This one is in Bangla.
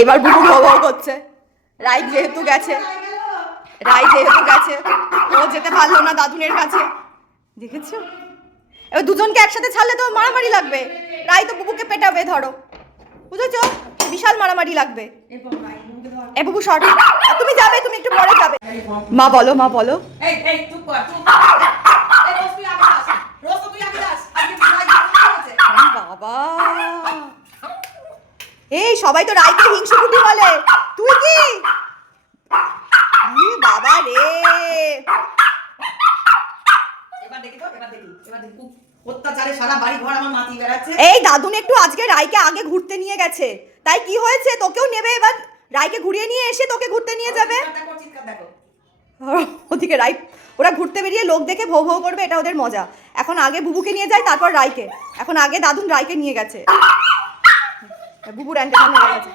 এবার বুবু ভৌ করছে। রাই যেহেতু গেছে ও যেতে পারলো না দাদুনের কাছে, দেখেছো? এবার দুজনকে একসাথে ছাড়লে তো মারামারি লাগবে। রাই তো বুবুকে পেটাবে, ধরো, বুঝেছো? বিশাল মারামারি লাগবে। এ বুবু শর্ট, তুমি যাবে, তুমি একটু পরে যাবে। মা বলো, মা বলো। বাবা, এই সবাই তো রাইকে হিংসুকুটি বলে, তুই কি? বাবা রে, এই দাদুন একটু আজকে রাইকে আগে ঘুরতে নিয়ে গেছে, তাই কি হয়েছে, তোকেও নেবে এবার। রাইকে ঘুরিয়ে নিয়ে এসে তোকে ঘুরতে নিয়ে যাবে। ওদিকে রাই, ওরা ঘুরতে বেরিয়ে লোক দেখে ভৌ ভৌ করবে, এটা ওদের মজা। এখন আগে বুবুকে নিয়ে যায়, তারপর রাইকে। এখন আগে দাদুন রাইকে নিয়ে গেছে, বুবুর অ্যান্টেনা হয়ে গেছে।